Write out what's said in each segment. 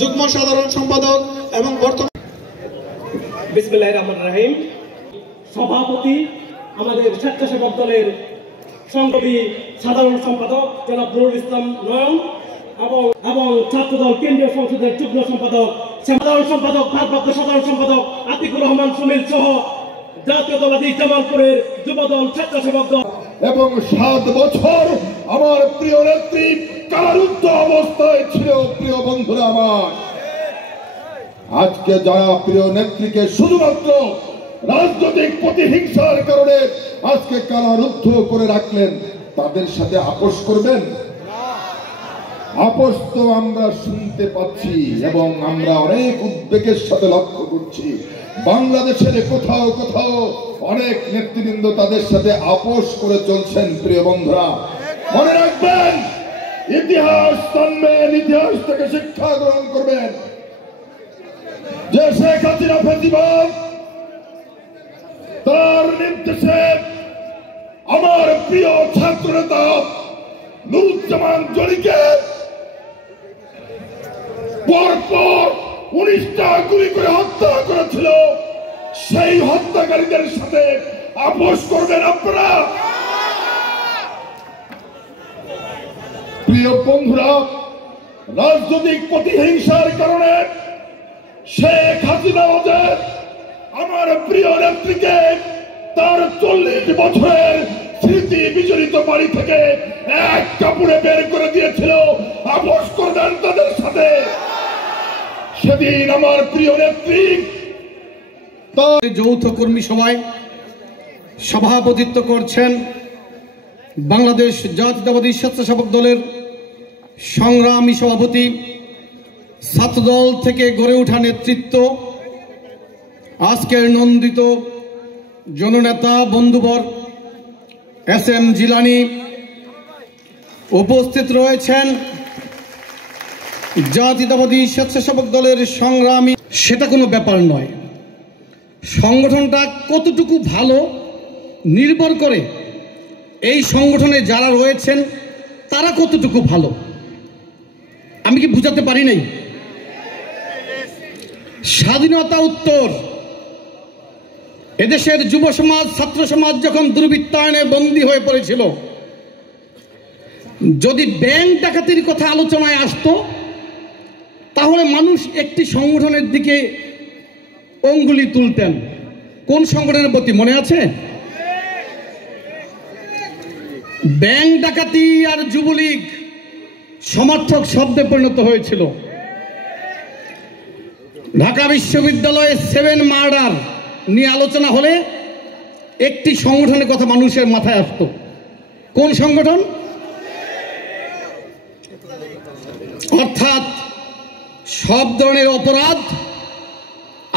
যুগ্ম সাধারণ সম্পাদক এবং বর্তমান বিসমিল্লাহির রহমানির রহিম সভাপতি আমাদের স্বেচ্ছাসেবক দলের সংগ্রামী সাধারণ সম্পাদক জনাব নুরুল ইসলাম নয়ন এবং ছাত্রদল কেন্দ্রীয় সংসদের যুগ্ম সম্পাদক সাধারণ সম্পাদক ভারপ্রাপ্ত সাধারণ সম্পাদক আতিকুর রহমান সুনীল সহ জাতীয়তাবাদী জামালপুরের যুবদল স্বেচ্ছাসেবক দল এবং 7 বছর আমার প্রিয় নেত্রী কারারুদ্ধ অবস্থায় ছিল। প্রিয় বন্ধুরা আমার, আজকে যারা প্রিয় নেত্রীকে শুধুমাত্র রাজনৈতিক প্রতিহিংসার কারণে আজকে কারারুদ্ধ করে রাখলেন, তাদের সাথে আপোষ করবেন? আপোষ তো আমরা শুনতে পাচ্ছি এবং আমরা অনেক উদ্বেগের সাথে লক্ষ্য করছি। বাংলাদেশের কোথাও কোথাও অনেক নেতৃবৃন্দ তাদের সাথে আপোষ করে চলছেন। প্রিয় বন্ধুরা, মনে রাখবেন, ইতিহাস জানবেন, ইতিহাস থেকে শিক্ষা গ্রহণ করবেন যে শেখ হাসিনা ফেসিবাদ তার নির্দেশে আমার প্রিয় ছাত্র নেতা নুরুজ্জামান জলিকে পরপর 19টা গুলি করে হত্যা করেছিল। সেই হত্যাকারীদের সাথে আপোষ করবেন আপনারা? প্রিয় বন্ধুরা, রাজনৈতিক প্রতিহিংসার কারণে শেখ হাসিনা আমার প্রিয় নেত্রীকে তার 40 বছরের স্মৃতি বিজড়িত বাড়ি থেকে এক কাপড়ে বের করে দিয়েছিল। আপোষ করবেন তাদের সাথে? সেদিন আমার প্রিয় নেত্রী যৌথ কর্মী সভায় সভাপতিত্ব করছেন বাংলাদেশ জাতীয়তাবাদী স্বেচ্ছাসেবক দলের সংগ্রামী সভাপতি, ছাত্রদল থেকে গড়ে ওঠা নেতৃত্ব, আজকের নন্দিত জননেতা বন্ধুবর SM জিলানী, উপস্থিত রয়েছেন জাতীয়তাবাদী স্বেচ্ছাসেবক দলের সংগ্রামী। সেটা কোনো ব্যাপার নয়। সংগঠনটা কতটুকু ভালো নির্ভর করে এই সংগঠনে যারা রয়েছেন তারা কতটুকু ভালো। আমি কি বুঝাতে পারি নাই? স্বাধীনতা উত্তর এদেশের যুব সমাজ, ছাত্র সমাজ যখন দুর্বৃত্তায়নে বন্দী হয়ে পড়েছিল, যদি ব্যাংক ডাকাতির কথা আলোচনায় আসতো তাহলে মানুষ একটি সংগঠনের দিকে অঙ্গুলি তুলতেন। কোন সংগঠনের প্রতি মনে আছে? ব্যাংক ডাকাতি আর যুবলীগ সমর্থক শব্দে পরিণত হয়েছিল। ঢাকা বিশ্ববিদ্যালয়ে 7 মার্ডার নিয়ে আলোচনা হলে একটি সংগঠনের কথা মানুষের মাথায় আসতো। কোন সংগঠন? অর্থাৎ সব ধরনের অপরাধ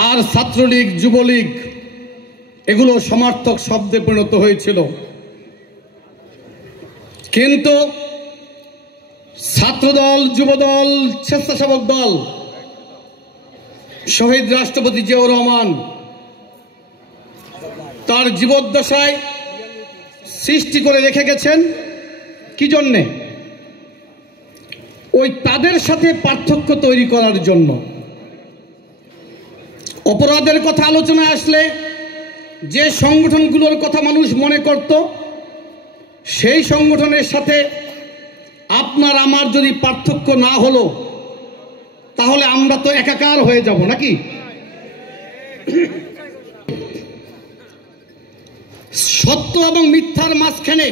আর ছাত্রলীগ, যুবলীগ এগুলো সমর্থক শব্দে পরিণত হয়েছিল। কিন্তু ছাত্রদল, যুবদল, স্বেচ্ছাসেবক দল, শহীদ রাষ্ট্রপতি জিয়াউর রহমান তার জীবদ্দশায় সৃষ্টি করে রেখে গেছেন কি জন্যে? ওই তাদের সাথে পার্থক্য তৈরি করার জন্য। অপরাধের কথা আলোচনায় আসলে যে সংগঠনগুলোর কথা মানুষ মনে করত, সেই সংগঠনের সাথে আপনার আমার যদি পার্থক্য না হলো তাহলে আমরা তো একাকার হয়ে যাব নাকি? সত্য এবং মিথ্যার মাঝখানে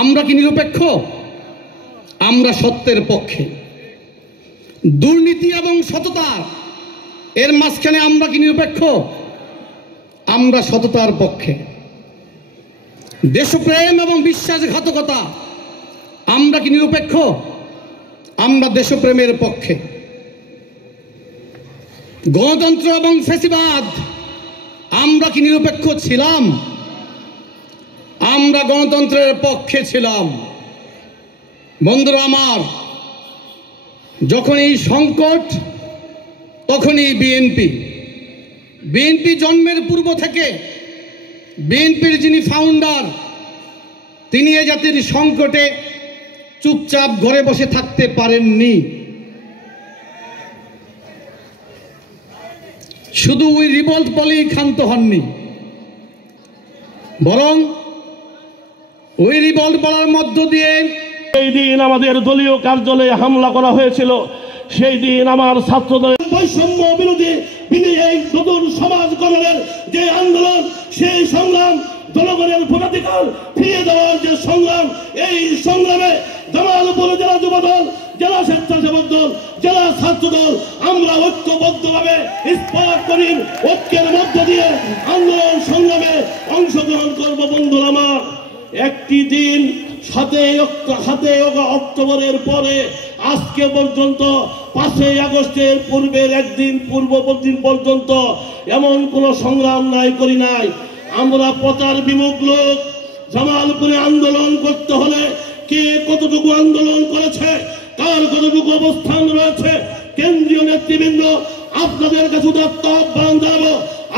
আমরা কি নিরপেক্ষ? আমরা সত্যের পক্ষে। দুর্নীতি এবং সততা এর মাঝখানে আমরা কি নিরপেক্ষ? আমরা সততার পক্ষে। দেশপ্রেম এবং বিশ্বাসঘাতকতা আমরা কি নিরপেক্ষ? আমরা দেশপ্রেমের পক্ষে। গণতন্ত্র এবং ফ্যাসিবাদ আমরা কি নিরপেক্ষ ছিলাম? আমরা গণতন্ত্রের পক্ষে ছিলাম। বন্ধুরা আমার, যখনই সংকট তখনই বিএনপি জন্মের পূর্ব থেকে বিএনপির যিনি ফাউন্ডার, তিনি এ জাতির সংকটে চুপচাপ ঘরে বসে থাকতে পারেননি। শুধু ওই রিভল্ট বলেই ক্ষান্ত হননি, বরং ওই রিভল্ট বলার মধ্য দিয়ে সেই দিন আমাদের দলীয় কার্যালয়ে হামলা করা হয়েছিল, সেই দিন আমার ছাত্রদের বৈষম্য বিরোধী এই নতুন সমাজ গঠনের যে আন্দোলন, সেই সংগ্রাম, জনগণের ভোটাধিকার ফিরিয়ে দেওয়ার যে সংগ্রাম, এই সংগ্রামে জামালপুর জেলা যুবদল, জেলা স্বেচ্ছাসেবক দল, জেলা ছাত্র দল আমরা ঐক্যবদ্ধভাবে ইস্পাত করিম ঐক্যের মধ্য দিয়ে আন্দোলন সংগ্রামে অংশগ্রহণ করব। বন্ধুরা আমার, একটি দিন 7 অক্টোবরের পরে আজকে পর্যন্ত 5 আগস্টের পূর্বের একদিন পূর্বদিন পর্যন্ত এমন কোন সংগ্রাম করি নাই। আমরা প্রচার বিমুখ লোক। জামালপুরে আন্দোলন করতে হলে কে কতটুকু আন্দোলন করেছে, কার কতটুকু অবস্থান রয়েছে, কেন্দ্রীয় নেতৃবৃন্দ আপনাদের কাছে উদাত্ত আহ্বান জানাবো,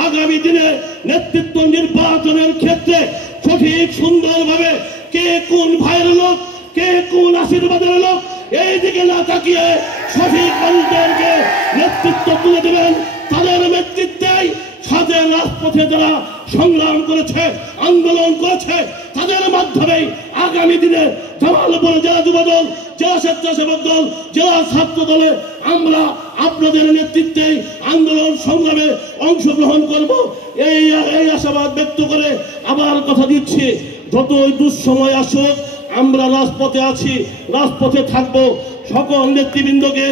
আগামী দিনে নেতৃত্ব নির্বাচনের ক্ষেত্রে সঠিক সুন্দরভাবে কে কোন ভাইয়ের লোক, কে কোন আশীর্বাদের লোক, এই দিকে না তাকিয়ে সঠিক মানুষদেরকে নেতৃত্ব তুলে দেবেন। তাদের নেতৃত্বেই সাথে রাজপথে যারা সংগ্রাম করেছে, আন্দোলন করেছে, তাদের মাধ্যমেই আগামী দিনে জামালপুর জেলা যুবদল, জেলা স্বেচ্ছাসেবক দল, জেলা ছাত্র দলে আমরা আপনাদের নেতৃত্বে আন্দোলন সংগ্রামে অংশগ্রহণ করব, এই আশাবাদ ব্যক্ত করে আবার কথা দিচ্ছি, যতই দুঃসময় আসুক আমরা রাজপথে আছি, রাজপথে থাকবো। সকল নেতৃবৃন্দকে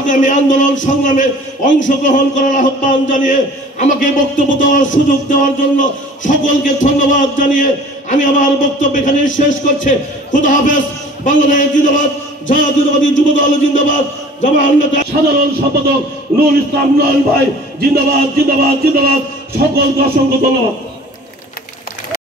আগামী আন্দোলন সংগ্রামে অংশগ্রহণ করার আহ্বান জানিয়ে আমাকে বক্তব্য দেওয়ার সুযোগ দেওয়ার জন্য সকলকে ধন্যবাদ জানিয়ে আমি আমার বক্তব্য এখানে শেষ করছি। খুদা হাফেজ। বাংলাদেশ জিন্দাবাদ, জাতীয়তাবাদী যুবদল জিন্দাবাদ, জামায়াত সাধারণ সম্পাদক নুরুল ইসলাম নয়ন ভাই জিন্দাবাদ, জিন্দাবাদ, জিন্দাবাদ। সকলকে অসংখ্য ধন্যবাদ।